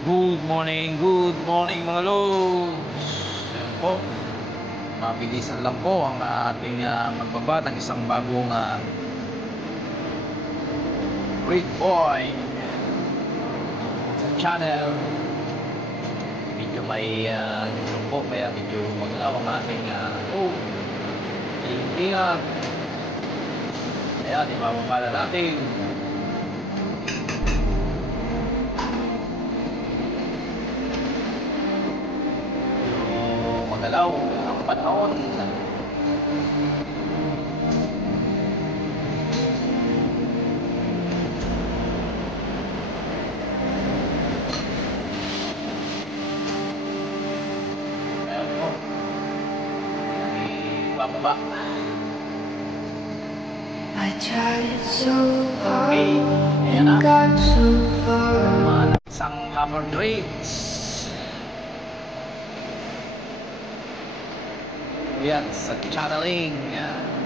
Good morning mga lods. Ayan po, mabilisan lang po ang ating magbaba ng isang bagong Great Boy sa channel. Medyo may gulong po, kaya medyo maglaw ang ating ingat. Ayan, ibababa na natin. Magalaw ang panahon. Ayan po. Ibababa. I tried so Okay. hard Ayan and na. got so far. Isang cover drinks. Yan, sa channeling. Yan.